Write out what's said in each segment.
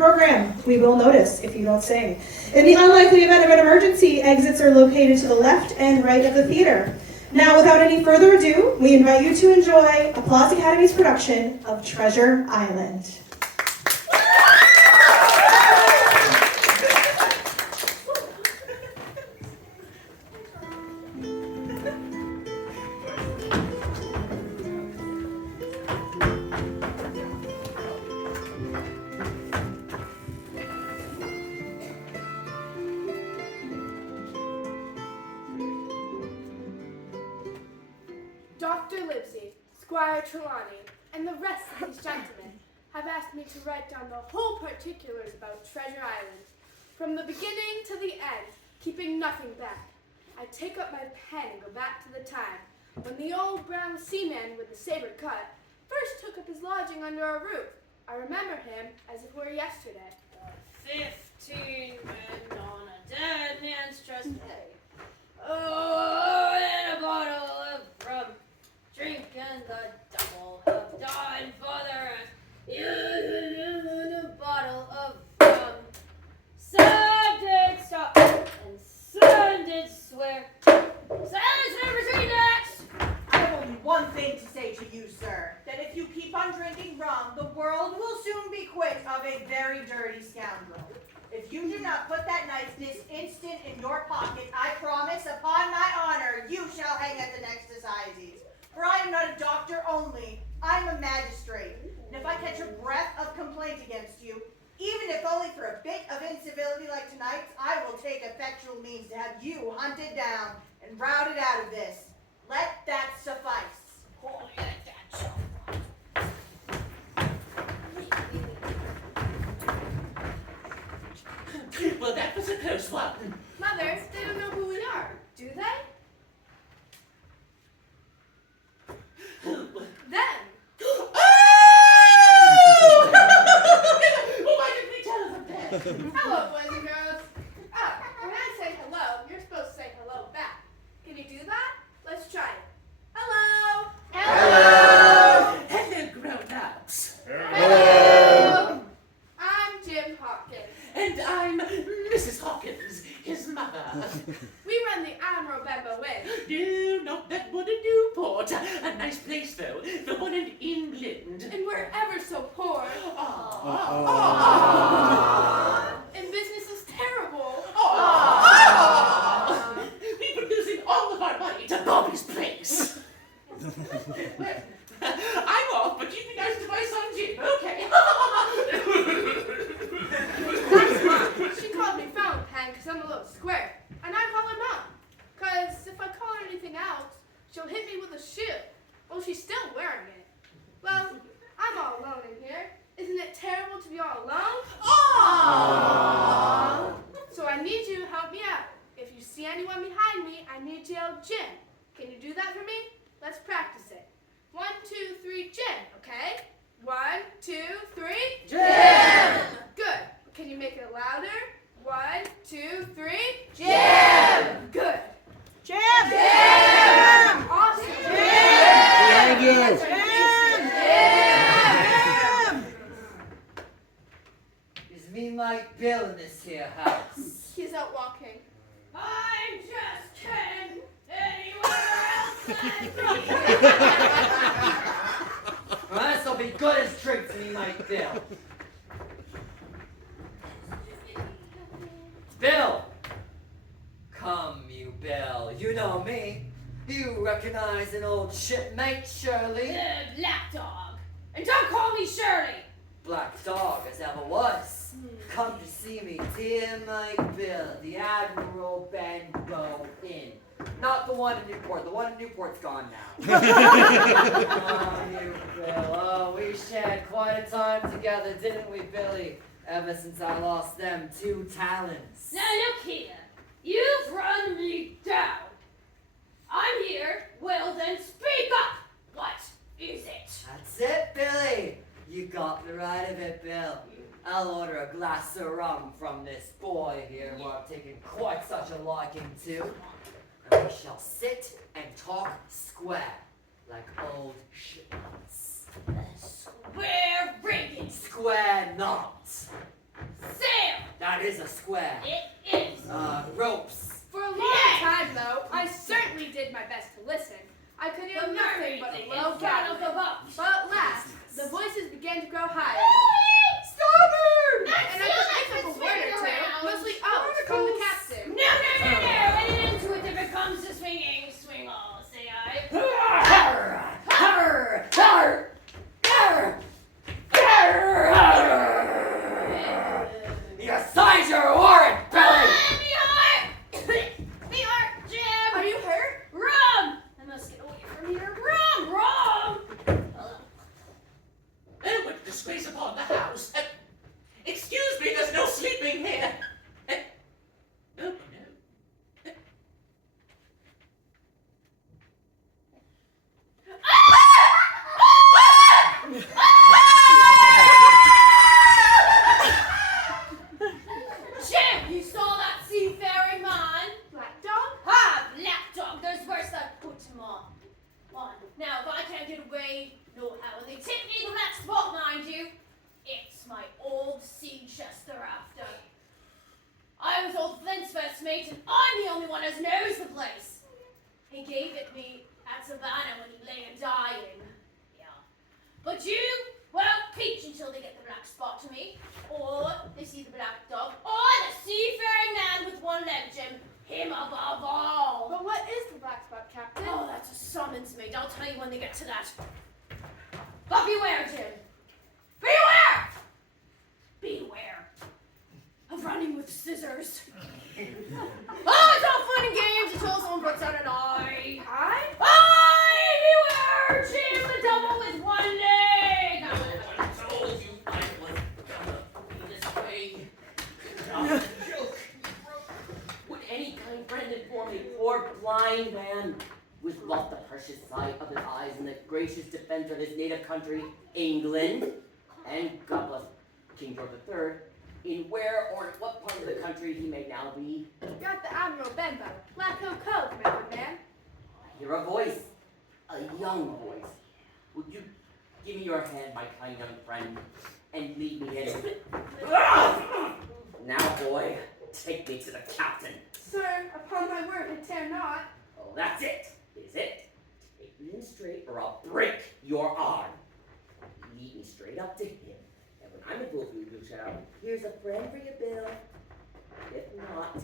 program. We will notice if you don't sing. In the unlikely event of an emergency, exits are located to the left and right of the theater. Now, without any further ado, we invite you to enjoy Applause Academy's production of Treasure Island. Dr. Livesey, Squire Trelawney, and the rest of these gentlemen have asked me to write down the whole particulars about Treasure Island, from the beginning to the end, keeping nothing back. I take up my pen and go back to the time when the old brown seaman with the saber cut first took up his lodging under our roof. I remember him as if it were yesterday. 15 men on a dead man's trust pay. Oh, and a bottle of rum. Drinking the double of Don Father and a bottle of rum. Sun did stop and sun did swear. Silence never say next. I have only one thing to say to you, sir, that if you keep on drinking rum, the world will soon be quit of a very dirty scoundrel. If you do not put that knife this instant in your pocket, I promise, upon my honor, you shall hang at the next assizes. For I am not a doctor only, I'm a magistrate. And if I catch a breath of complaint against you, even if only for a bit of incivility like tonight's, I will take effectual means to have you hunted down and routed out of this. Let that suffice. Oh, let that suffice. Well, that was a close one. Mother, they don't know who we are, do they? Them. Oh! Why didn't we tell them that? Hello, boys and girls. Oh, when I say hello, you're supposed to say hello back. Can you do that? Let's try it. Hello. Hello! Hello, grown-ups. Hello. I'm Jim Hawkins. And I'm Mrs. Hawkins, his mother. We run the Admiral Benbow Inn. No, not that one in Newport. A nice place, though. The one in England. And we're ever so poor. And business is terrible. We've been losing all of our money to Bobby's place. I'm off, but you be nice to my son Jim, okay? That's Mom. She called me fountain pen because I'm a little square. And I call her Mom. Because if I call her anything else, she'll hit me with a shoe. Well, she's still wearing it. Well, I'm all alone in here. Isn't it terrible to be all alone? Aww. So I need you to help me out. If you see anyone behind me, I need you to yell Jim. Can you do that for me? Let's practice it. 1, 2, 3, Jim, okay? 1, 2, 3, Jim! Good. Can you make it louder? 1, 2, 3, Jim! Good. Jim! Jim! Awesome. Jim! Jim! Jim! Is me Mike Bill in this here house? He's out walking. I'm just kidding. Anywhere else Well, this'll be good as drink to me Mike Bill. Bill! Come, you Bill. You know me. You recognize an old shipmate, surely? Black dog. And don't call me Shirley. Black dog as ever was. Come to see me, dear Mike Bill, the Admiral Benbow Inn. Not the one in Newport. The one in Newport's gone now. Oh, you Bill. Oh, we shared quite a time together, didn't we, Billy? Ever since I lost them 2 talents. Now look here. You've run me down. I'm here. Well then, speak up. What is it? That's it, Billy. You got the right of it, Bill. I'll order a glass of rum from this boy here who I've taken quite such a liking to. And we shall sit and talk square, like old shipmates. Square rigging. Square not. Sail! That is a square. It is. Ropes. For a long time, though, I certainly did my best to listen. I could hear The nothing but mermaid low in front of the gabbling. box. But at last, the voices began to grow higher. Starboard! And I could pick up a word or two, mostly oaths from the captain. No, and into it if it comes to swinging, swing all, say I. Arr! Arr! Arr! Arr! Arr! Arr! Your size, your warrant, belly! Me heart! Me heart, Jim! Are you hurt? Rum! I must get away from here. Rum! Oh, what a disgrace upon the house. Excuse me, there's no sleeping here. Oh, no. Jim, you saw that seafaring man? Black dog? Ha! Black dog, there's worse than put him on. Now, if I can't get away, no how. And they tip me the black spot, mind you. It's my old sea chest they're after. I was old Flint's first mate, and I'm the only one as knows the place. He gave it me at Savannah when he lay a-dying. Yeah. But you, well, peach until they get the black spot to me. Or they see the black dog. Or the seafaring man with one leg, Jim. Him above all. But what is the black spot, Captain? Oh, that's a summons, mate. I'll tell you when they get to that. But beware, Jim. Beware! Beware of running with scissors. Oh, it's all fun and games until someone puts out an eye. I? Eye! Beware, Jim! The double with one leg! I told you I was gonna be this way. No joke. Would any kind friend inform a poor blind man who has lost the precious sight of his eyes and the gracious defender of his native country, England, and God bless King George III, in where or what part of the country he may now be? Got the Admiral Benbow. Black Hill Cove, my good man. I hear a voice, a young voice. Would you give me your hand, my kind young friend, and lead me in? Now, boy, take me to the captain. Sir, upon my word, I dare not. Oh, that's it, is it? Take me in straight or I'll break your arm. Lead me straight up to him. And when I'm able to, you shall, here's a friend for you, Bill. If not,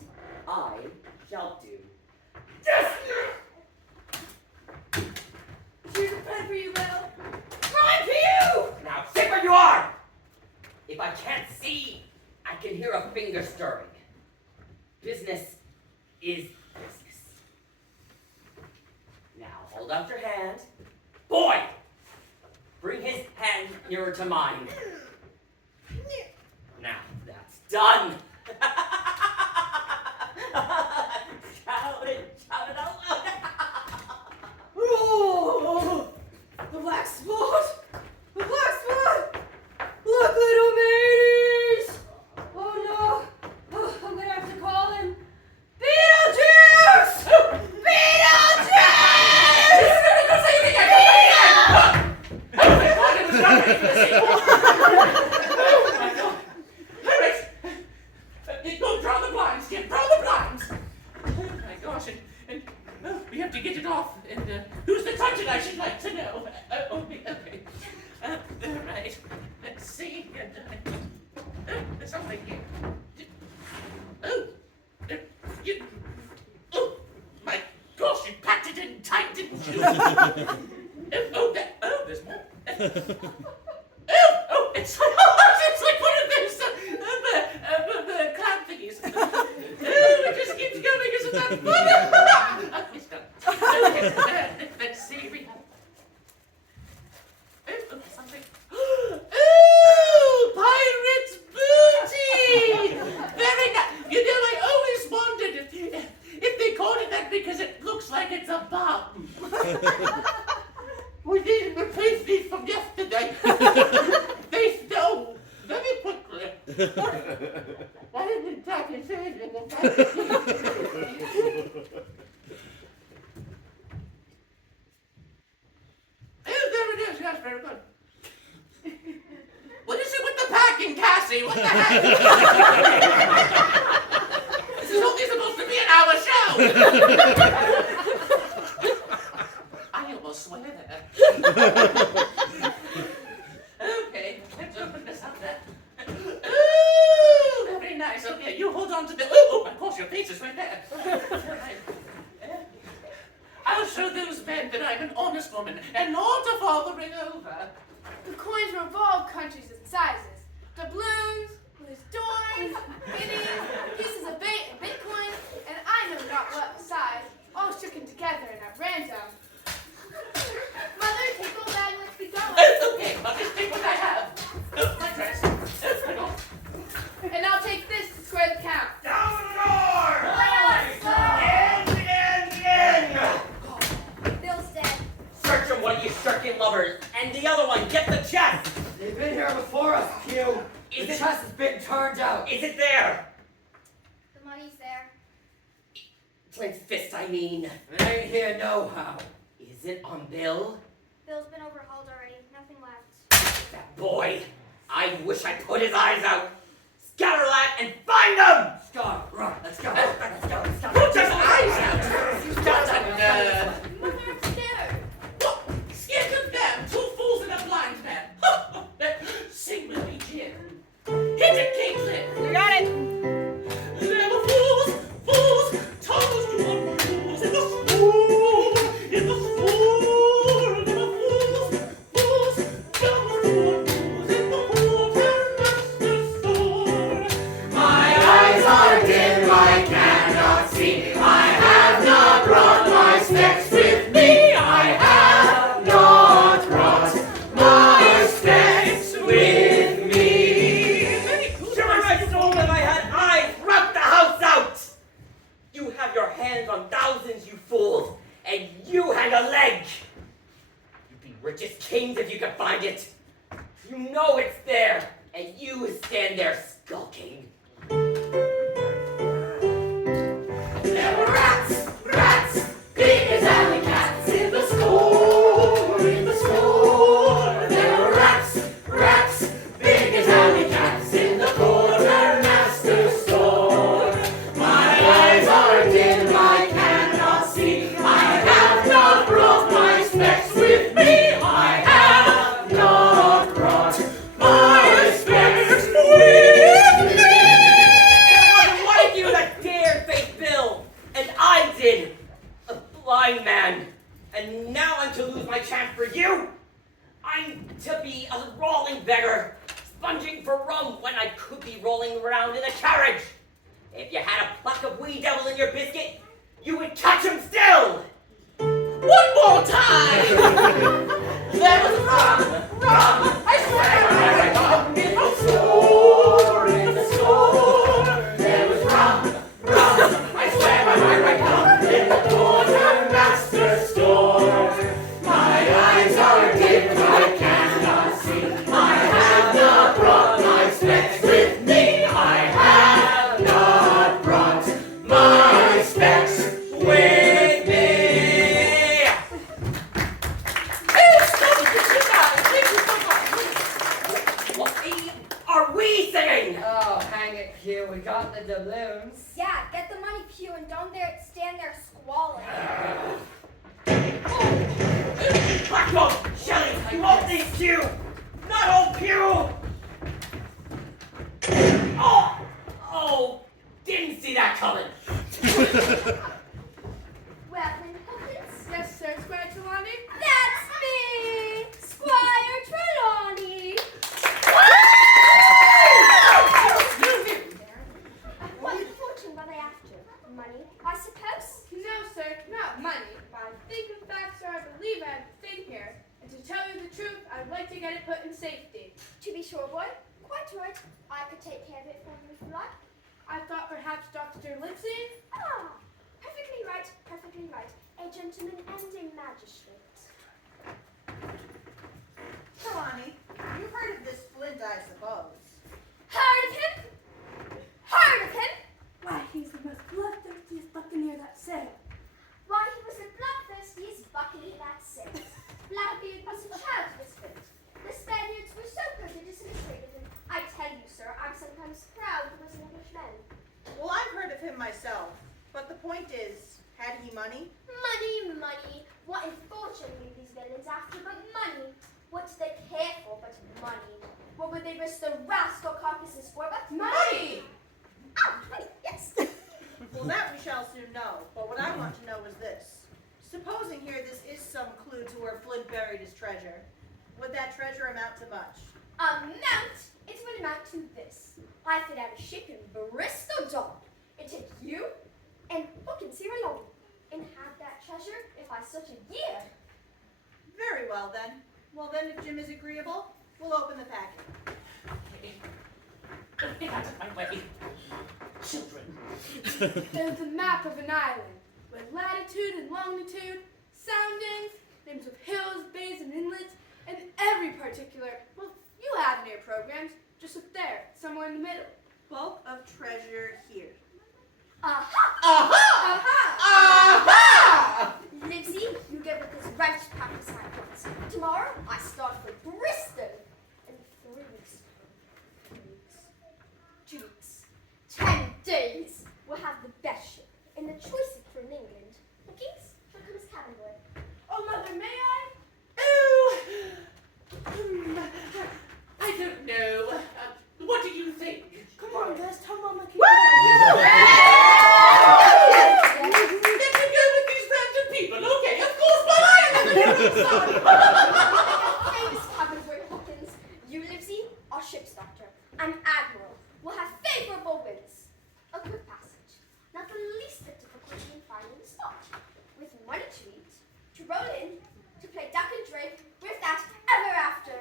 I shall do this. Here's a pen for you, Bill. Run for you! Now sit where you are! If I can't see, I can hear a finger stirring. Business is business. Now hold out your hand. Boy! Bring his hand nearer to mine. Now that's done! Shout it out loud! Oh, the black spot! The black spot! Look, little mateys! Oh no! Oh, I'm gonna have to call him Beetlejuice! Don't draw the blinds, Jim. Draw the blinds. Oh my gosh, and we have to get it off. And who's the touching? I should like to know. Okay. Right. Let's see. There's something here. Oh, my gosh! You packed it in tight, didn't you? There's more. It's like one of those the clown thingies. It just keeps going, isn't that funny? It's done. Let's see. We have something. Pirate's booty! Very nice. You know, I always wondered if they called it that because it looks like it's a bomb. We need to replace these from yesterday. They stole very quickly. I didn't exactly say anything. Oh, there it is. Yes, very good. What is it with the packing, Cass? Lassie, what the heck? This is only supposed to be an hour show. I almost swear there. Okay, let's open this up then. Ooh, very nice. Okay, you hold on to the. Oh my gosh, your face is right there. I'll show those men that I'm an honest woman and not a fathering over. The coins were of all countries and sizes. Doubloons, loose doors, guineas, pieces of Bitcoin, and I know not what besides, all shooken together and at random. Mother, take the bag, let's be going. Okay, but just take what I have. My dress. Right on. And I'll take this to square the count. Down the door! Bill's dead. Search him, one of you shirking lovers. And the other one, get the chest! They've been here before us, Q. The chest has been turned out. Is it there? The money's there. Clenched fist, I mean. It ain't here no how. Is it on Bill? Bill's been overhauled already. Nothing left. That boy. I wish I put his eyes out. Scatter that and find him! Scar, run. Let's go. Let's go. Let's go. Put his eyes out! Mother, I'm scared. What? Scared of them? Two fools and a blind man. Sing with me, Jim. Hit it, Caitlin. You got it. There were fools, toes to one fools in the school, there were fools, toes to one fools in the quartermaster's store. My eyes are dim, I cannot see. I have not brought my specs with me. I have not brought my specs with me. Sure, I told him I had eyes. Rub the house out! You have your hands on thousands, you fools, and you hang a leg. You'd be rich as kings if you could find it. You know it's there, and you stand there skulking. There were rats, big as alley cats in the store, There were rats, big as alley cats in the quartermaster's store. My eyes are dim, I cannot see. I have not brought my specs with me. I have not brought my specs with me. There wasn't one of you that dared face Bill, and I did. A blind man. And now I'm to lose my chance for you? I'm to be a rolling beggar, sponging for rum when I could be rolling around in a carriage. If you had a pluck of wee devil in your biscuit, you would catch him still. One more time! There was rum! I swear rum in the store, There was rum! I swear by my right thumb in the quartermaster's store. My eyes are dim, I cannot see. I have not brought my specs with me. I have not brought my specs with me. What are we singing? Oh, hang it, Q. We got the doubloons. Yeah, get the money, Q, and don't stand there squalling. Blackboard, Shelley, you won't need Q. Not old Q. Oh, didn't see that coming. Weapon puppets? Yes, sir, Squire Trelawney. That's me! Squire Trelawney! What fortune were they after? Money, I suppose? No, sir, not money. But I think the facts are I believe I have a thing here. And to tell you the truth, I'd like to get it put in safety. To be sure, boy. Quite right. I could take care of it for you if you like. I thought perhaps Dr. Lipsy? Ah, perfectly right, perfectly right. A gentleman and a magistrate. Trelawney, you've heard of this Flint, I suppose. Heard of him? Heard of him? Why, he's the most bloodthirstiest buccaneer that sailed. Why, he was the bloodthirstiest buccaneer that sailed. Blackbeard was a child's whisper. The Spaniards were so prejudiced and afraid of him. I tell you, sir, I him myself. But the point is, had he money? Money, money. What in fortune leave these villains after but money? What do they care for but money? What would they risk the rascal carcasses for but money? Ah, money, yes. Well, that we shall soon know. But what I want to know is this. Supposing here this is some clue to where Flint buried his treasure, would that treasure amount to much? Amount? It would amount to this. I fit out a ship in Bristol dock. It take you and Hawkins here alone, and have that treasure if I such a year. Very well then. Well then, if Jim is agreeable, we'll open the packet. Get out of my way. Children. There's a map of an island with latitude and longitude, soundings, names of hills, bays, and inlets, and every particular, well, you have in your programs, just up there, somewhere in the middle. Bulk of treasure here. Aha! Aha! Aha! Aha! Livesey, you get with this right pack aside once. Tomorrow, I start for Bristol. In 3 weeks. 3 weeks. 2 weeks. 10 days. We'll have the best ship and the choicest crew in England. Bookings? Here comes cabin boy. Oh, Mother, may I? Oh, I don't know. What do you think? Come on, guys, tell Mama I can Let me go with these random people, okay? Of course, but I am the Famous cabin boy Hawkins. You, Livesey, are ship's doctor. I'm admiral. We'll have favorable winds. A quick passage. Not the least bit difficulty in finding the spot. With money to eat, to roll in, to play duck and drink, with that ever after.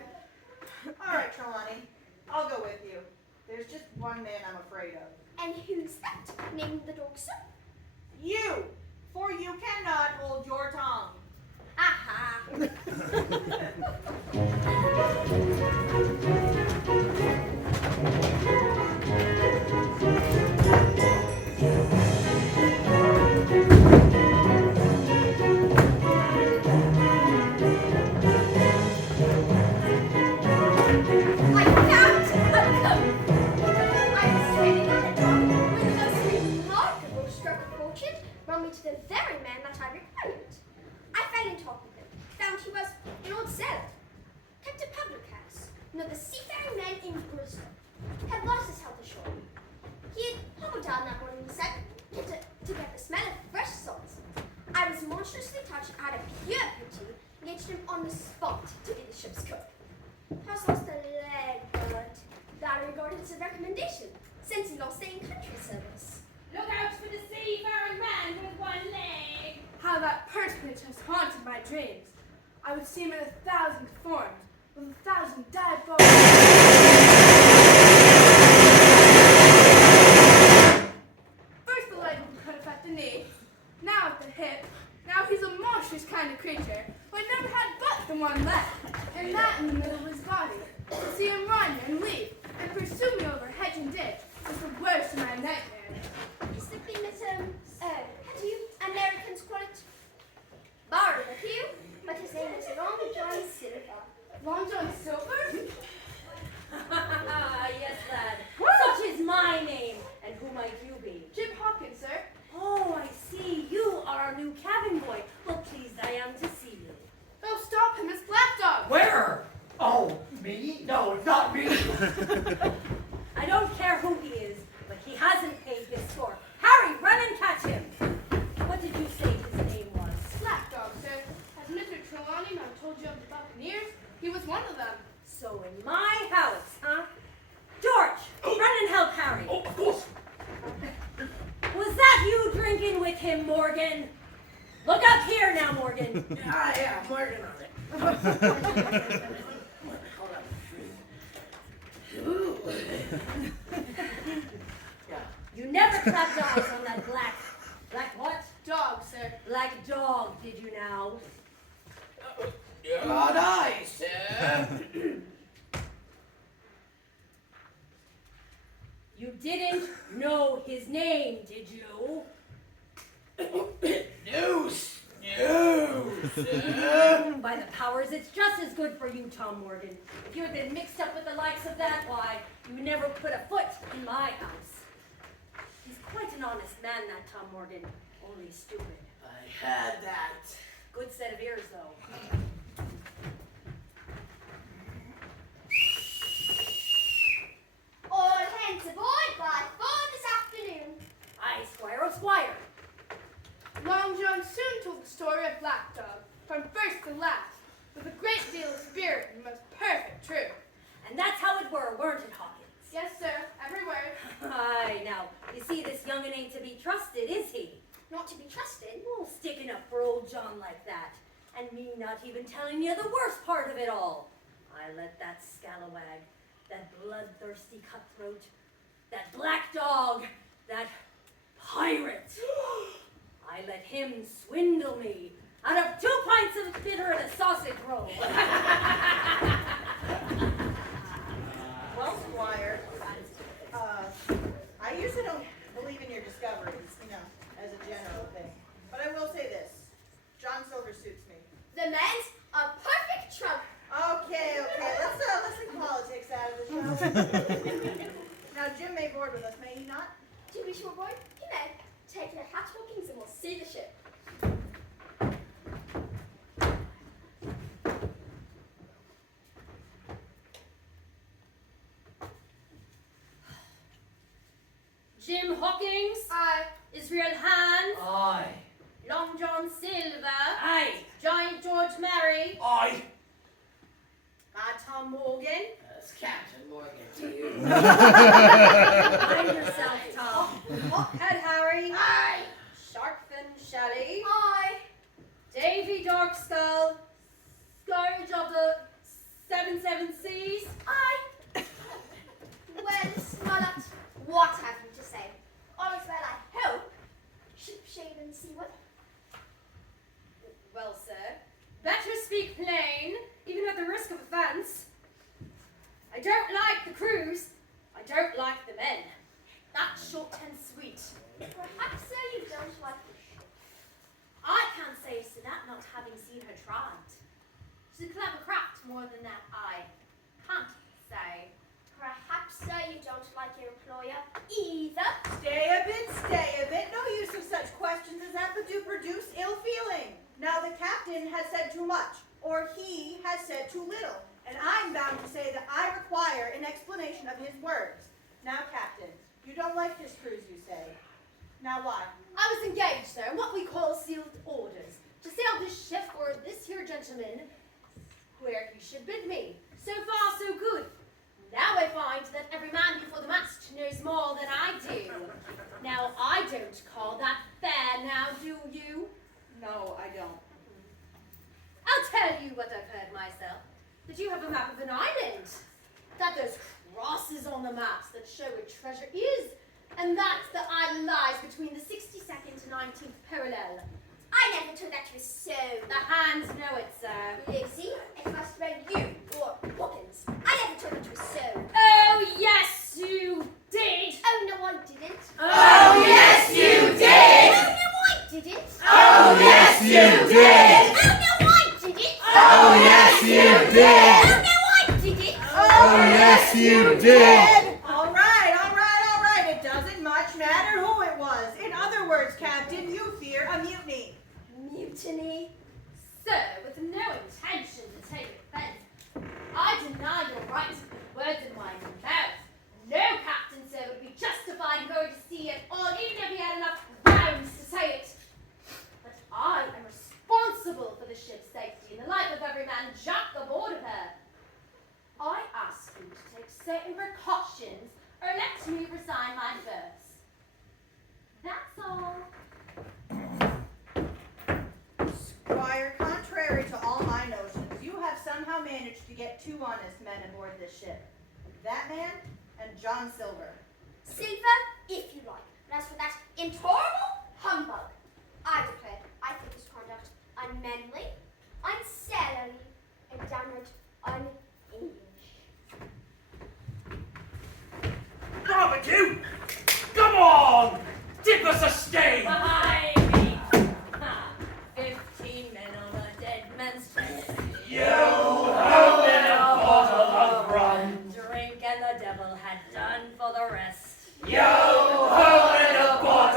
All right, Trelawney, I'll go with you. There's just one man I'm afraid of. And who's that? Named the dog sir? You! For you cannot hold your tongue. Aha! I found a coat! I was sitting at the top when the most remarkable stroke of fortune brought me to the very man that I required. I fell in talk with him, found he was an old sailor, kept a public house, one of the seafaring men in Bristol, had lost his health ashore. He had hobbled down that morning, he said, to get the smell of fresh salt. I was monstrously touched out of pure pity, engaged him on the spot to be the ship's cook. Has lost a leg, but that I regarded as a recommendation, since he lost in country service. Look out for the seafaring man with one leg. How that personage has haunted my dreams. I would see him in 1,000 forms, with 1,000 diabolical. First the leg would be cut off at the knee, now at the hip. Now he's a monstrous kind of creature who had never had but the one leg, and that in the middle of his body. To see him run and leap and pursue me over hedge and ditch was the worst of my nightmares. It's the thing that, how do you Americans call it? Barbecue, but his name is Long John Silver. Long John Silver? Yes, lad. Such is my name. And who might you be? Jim Hawkins, sir. Oh, I see. You are our new cabin boy. Well, pleased I am to see you. Oh, stop him, it's Black Dog. Where? Oh, me? No, not me. I don't care who he is, but he hasn't paid his score. Harry, run and catch him. What did you say his name was? Black Dog, sir. Has Mr. Trelawney not told you of the Buccaneers? He was one of them. So in my house, huh? George, run and help Harry. Oh, of course. Was that you drinking with him, Morgan? Look up here now, Morgan. Yeah, Morgan on it. You never clapped eyes on that black what? Dog, sir. Black dog, did you now? Not I, sir. You didn't know his name, did you? No, sir. By the powers, it's just as good for you, Tom Morgan. If you had been mixed up with the likes of that, why, you would never put a foot in my house. He's quite an honest man, that Tom Morgan. Only stupid. I had that. Good set of ears, though. All hands aboard by 4 this afternoon. Aye, Squire, oh, Squire. Long John soon told the story of Black Dog, from first to last, with a great deal of spirit and most perfect truth. And that's how it were, weren't it, Hawkins? Yes, sir, every word. Aye, now, you see, this young'un ain't to be trusted, is he? Not to be trusted. Oh, sticking up for old John like that. And me not even telling you the worst part of it all. I let that scalawag, that bloodthirsty cutthroat, that black dog, that pirate, I let him swindle me out of 2 pints of bitter and a sausage roll. Well, Squire, I usually don't believe in your discoveries, as a general thing. But I will say this. John Silver suits me. The man's a perfect trump. Okay. Let's leave politics out of the show. Now, Jim may board with us, may he not? To be sure, boy, you may. Take your hatch bookings and we'll see the ship. Jim Hawkins, Aye. Israel Hand, Aye. Long John Silver, Aye. Giant George Mary, Aye. Tom Morgan. That's Captain Morgan to you. Mind yourself, Tom. Hawkhead Harry, Aye. Sharkfin Shelley, Aye. Davy Darkskull, Scourge of the 77 Seas. Aye. Well, Smollett, what have you to say? All is well, I hope. Shipshade and seaward. Well, sir, better speak plain, even at the risk of offence. I don't like the cruise. I don't like the men. That's short and sweet. Perhaps, sir, you don't like the ship. I can't say to that, not having seen her tried. She's a clever craft, more than that I can't say. Perhaps, sir, you don't like your employer either. Stay a bit. No use of such questions as that but do produce ill feeling. Now the captain has said too much, or he has said too little, and I'm bound to say that I require an explanation of his words. Now, Captain, you don't like this cruise, you say. Now why? I was engaged, sir, in what we call sealed orders, to sail this ship for this here gentleman, where he should bid me. So far, so good. Now I find that every man before the mast knows more than I do. Now, I don't call that fair now, do you? No, I don't. I'll tell you what I've heard myself. That you have a map of an island. That there's crosses on the maps that show where treasure is. And that the island lies between the 62nd to 19th parallel. I never took that to be so. The hands know it, sir. Lizzie, it must have been you or Hawkins. I never took it to be so. Oh, yes, you did. Oh, no, I didn't. Oh, yes, you did. Oh, no, I didn't. Oh, yes, you did. Oh, no, I didn't. Oh, yes, you did. Oh, no, I didn't. Oh, yes, you did. All right. It doesn't much matter who it was. In other words, Captain, you fear a mutiny. Mutiny. Sir, with no intention to take offense, I deny your right to put words in my mouth. No captain, sir, would be justified in going to sea at all, even if he had enough grounds to say it. But I am responsible for the ship's safety and the life of every man jack aboard of her. I ask you to take certain precautions, or let me resign my berth. That's all. Squire, contrary to all my notions, you have somehow managed to get 2 honest men aboard this ship. That man and John Silver. Silver, if you like. But as for that intolerable humbug, I declare I think his conduct unmanly, unsailorly, and downright un-English. Barbecue! Come on! Dip us a stain! Behind me! Ha! 15 men on a dead man's chest. You hold in a bottle of rum. Drink and the devil had done for the rest. You hold in a bottle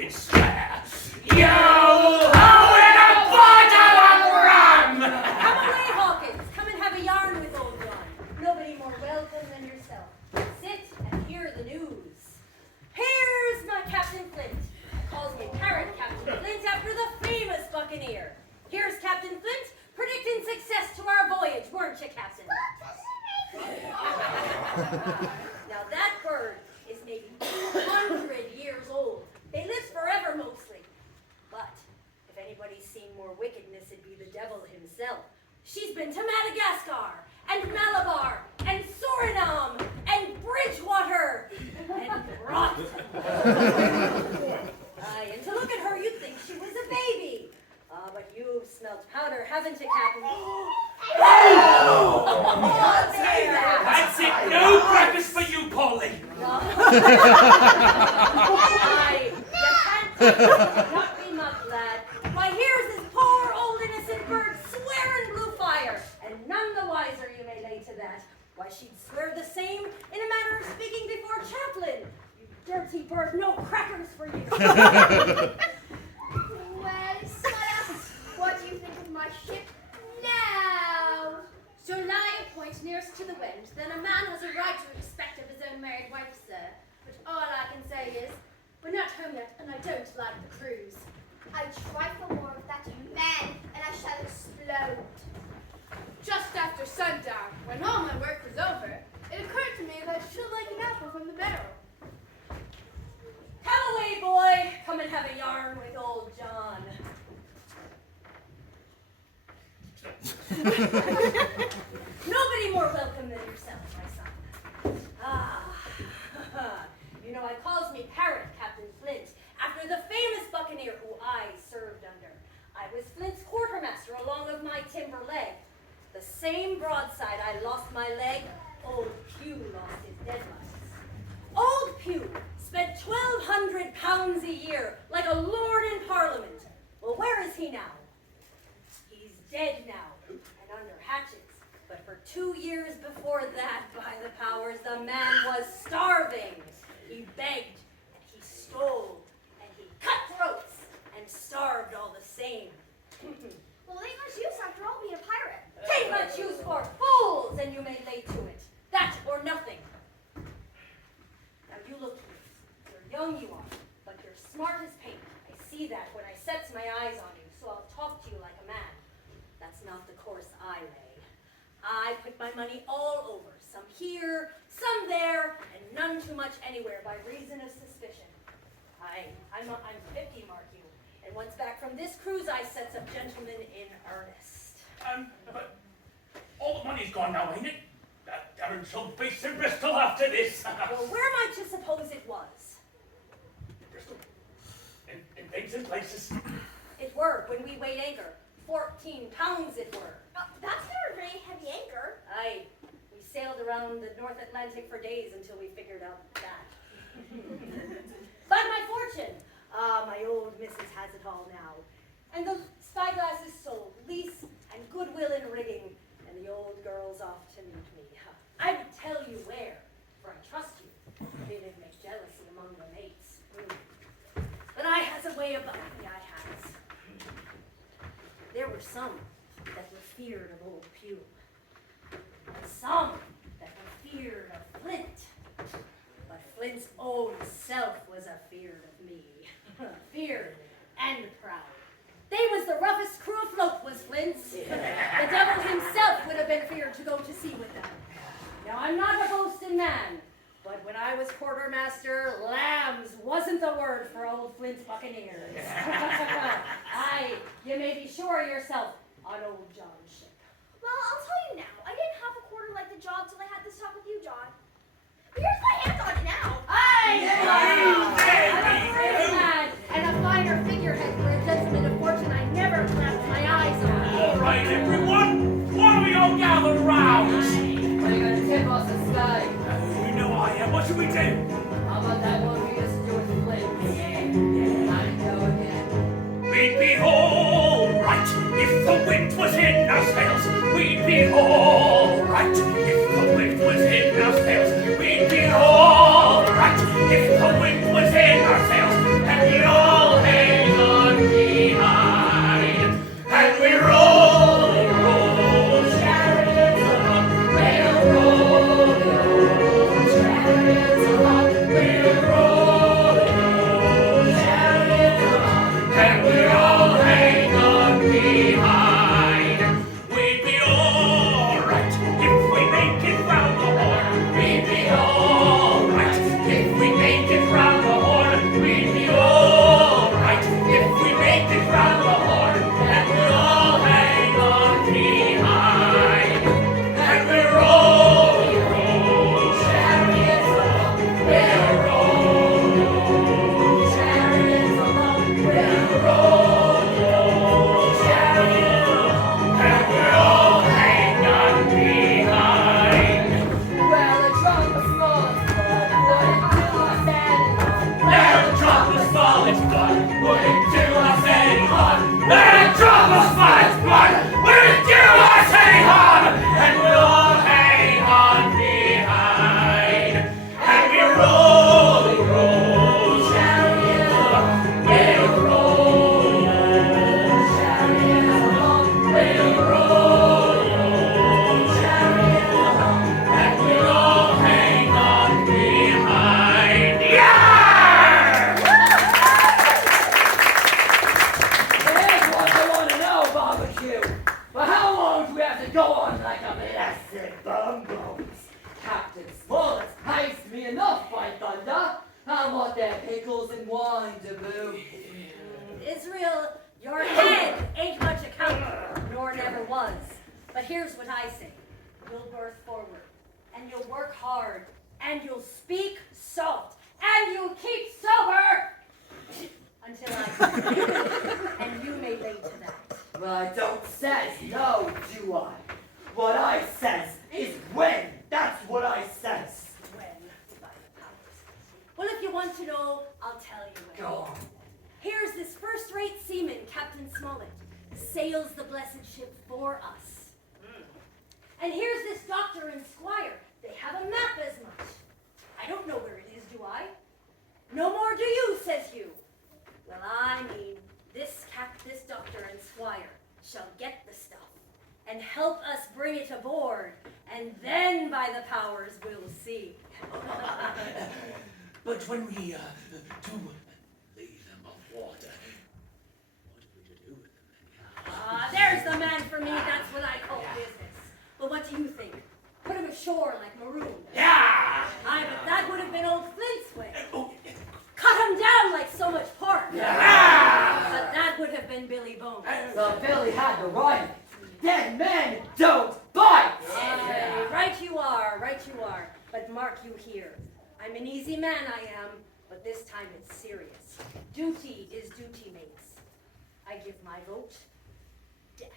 can swear. Yo ho in a bottle of rum! Come away, Hawkins. Come and have a yarn with old John. Nobody more welcome than yourself. Sit and hear the news. Here's my Captain Flint. Calls me Parrot Captain Flint after the famous buccaneer. Here's Captain Flint predicting success to our voyage, weren't you, Captain? Now that bird is maybe 200 years old. They live forever mostly. But if anybody's seen more wickedness, it'd be the devil himself. She's been to Madagascar, and Malabar, and Suriname, and Bridgewater, and Groton. Aye, and to look at her, you'd think she was a baby. But you've smelt powder, haven't you, Captain? That's it, no breakfast for you, Polly. Aye, you can't not be much, lad. Why, here's this poor old innocent bird swearing blue fire, and none the wiser you may lay to that. Why, she'd swear the same in a manner of speaking before Chaplain. You dirty bird, no crackers for you. Well, Sire, what do you think of my ship now? So lie a point nearest to the wind, then a man has a right to expect of his own married wife, sir. But all I can say is, we're not home yet, and I don't like the cruise. I trifle more with that man, and I shall explode. Just after sundown, when all my work was over, it occurred to me that I should like an apple from the barrel. Come away, boy. Come and have a yarn with old John. Nobody more welcome than yourself, my son. You know, I calls me Parrot Captain Flint, after the famous buccaneer who I served under. I was Flint's quartermaster along of my timber leg. The same broadside I lost my leg, old Pew lost his deadlines. Old Pew spent £1,200 a year like a lord in Parliament. Well, where is he now? He's dead now and under hatches. But for 2 years before that, by the powers, the man was starving. He begged and he stole and he cut throats and starved all the same. Well, ain't much use after all being a pirate. Take much use for fools, and you may lay to it. That or nothing. Now you look here. You're young, you are, but you're smart as paint. I see that when I sets my eyes on you, so I'll talk to you like a man. That's not the course I lay. I put my money all over, some here, some there, and none too much anywhere by reason of suspicion. I'm 50, mark you, and once back from this cruise, I sets up gentlemen in earnest. But all the money's gone now, ain't it? That Darren shall base in Bristol after this. Well, where might you suppose it was? Bristol. In things and places. It were, when we weighed anchor. 14 pounds it were. That's not a very heavy anchor. Aye, we sailed around the North Atlantic for days until we figured out that. But my fortune, my old missus has it all now. And the spyglass is sold, lease and goodwill in rigging, and the old girl's off to meet me. I'd tell you where, for I trust you. It'd make jealousy among the mates. But I has a way about me, I has. There were some that were feared of old Pew, and some that were feared of Flint. But Flint's own self was afeared of me, feared and proud. They was the roughest crew afloat, was Flint's. The devil himself would have been feared to go to sea with them. Now, I'm not a boasting man, but when I was quartermaster, lambs wasn't the word for old Flint's buccaneers. Aye, you may be sure yourself on old John's ship. Well, I'll tell you now. I didn't have a quarter like the job till I had this talk with you, John. But here's my hands on it now. Aye, I'm a brave lad, and a finer figurehead for a gentleman of fortune I never clapped my eyes on. All right, everyone. Why don't we all gather round? Are you gonna tip us the sky? You know I am. What should we do? How about that one we used to do with Flint? Yeah. I go again. We'd be all right if the wind was in our sails. We'd be all right if the wind was in our sails. We'd be all right if the wine to boot. Israel, your head ain't much account, nor never was. But here's what I say. You'll birth forward, and you'll work hard, and you'll speak soft, and you'll keep sober until I come. And you may lay to that. But I don't says no, do I? What I says is when. That's what I says. When, by the powers. Well, if you want to know, I'll tell you when. Go on. Here's this first-rate seaman, Captain Smollett, sails the blessed ship for us. And here's this doctor and squire. They have a map as much. I don't know where it is, do I? No more do you, says you. Well, I mean, this doctor and squire shall get the stuff and help us bring it aboard, and then by the powers we'll see. But when we do lay them on water, what are we to do with them then? Ah, there's the man for me. That's what I call business. But what do you think? Put him ashore like Maroon. Yeah! Aye, but that would have been old Flint's way. Oh, Cut him down like so much pork. yeah! But that would have been Billy Bones. So Billy had to rhyme it. Dead men don't bite! Aye, right you are, right you are. But mark you here. I'm an easy man, I am, but this time it's serious. Duty is duty, mates. I give my vote. Death.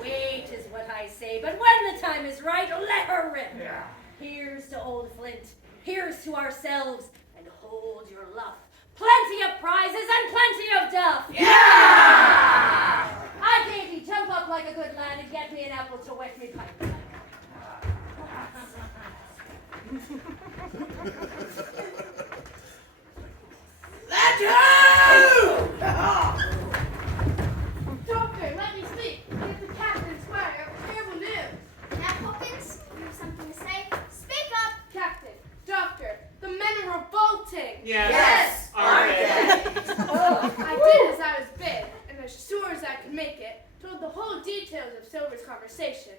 Wait is what I say, but when the time is right, let her rip. Yeah. Here's to old Flint. Here's to ourselves, and hold your luff. Plenty of prizes and plenty of duff. Yeah! I gave you jump up like a good lad and get me an apple to wet me pipe. Doctor, let me speak. Give the captain and squire terrible news. Now, Hawkins, you have something to say? Speak up! Captain, doctor, the men are revolting. Yes! Are they? I did as I was bid, and as sure as I could make it, told the whole details of Silver's conversation.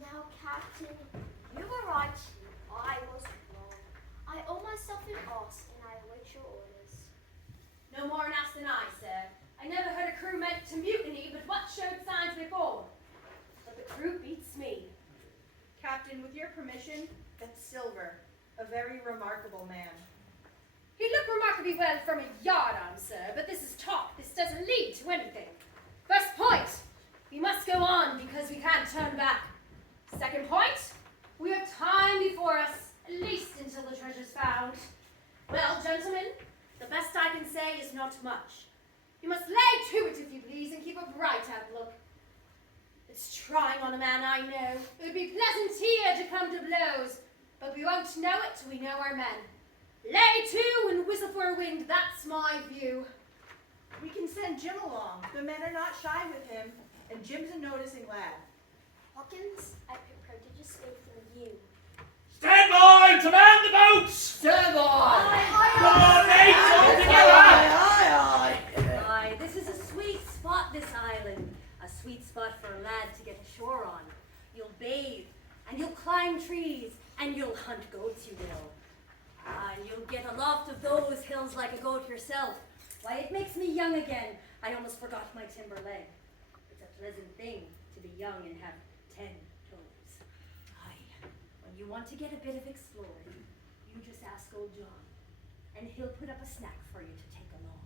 Now, Captain, you were right. I was wrong. I owe myself an arse, and I await your orders. No more an ass than I, sir. I never heard a crew meant to mutiny, but what showed signs before? But the crew beats me. Captain, with your permission, that's Silver, a very remarkable man. You look remarkably well from a yardarm, sir, but this is talk. This doesn't lead to anything. First point, we must go on because we can't turn back. Second point, we have time before us, at least until the treasure's found. Well, gentlemen, the best I can say is not much. You must lay to it, if you please, and keep a bright outlook. It's trying on a man, I know. It would be pleasant here to come to blows, but we won't know it till we know our men. Lay to and whistle for a wind, that's my view. We can send Jim along. The men are not shy with him, and Jim's a noticing lad. Hawkins, I put prodigious faith in you. Stand by to man the boats! Stand by! Come on, mates, all together! Aye, this is a sweet spot, this island. A sweet spot for a lad to get ashore on. You'll bathe, and you'll climb trees, and you'll hunt goats, you will. And you'll get aloft of those hills like a goat yourself. Why, it makes me young again. I almost forgot my timber leg. It's a pleasant thing to be young and have 10 toes. Aye, when you want to get a bit of exploring, you just ask old John, and he'll put up a snack for you to take along.